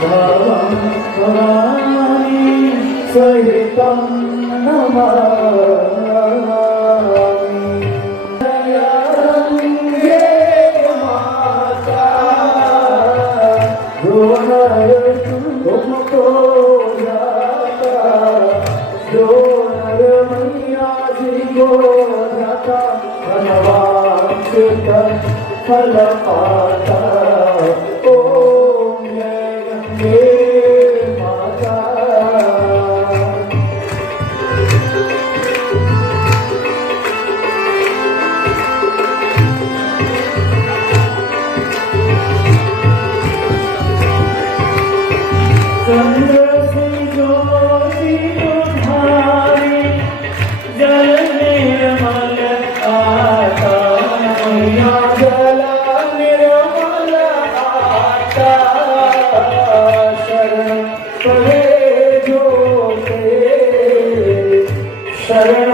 भावं भवानी सहितं नमामि। दयारङ्गे माता जो नर तुमको जाता, जो नर मैया जी को जाता, धनवान फल पाता। ओम जय गंगे माता। चंद्र से ज्योति तुम्हारी जल निर्मल आता, मैया जल निर्मल आता। शरण पड़े जो तेरे शरण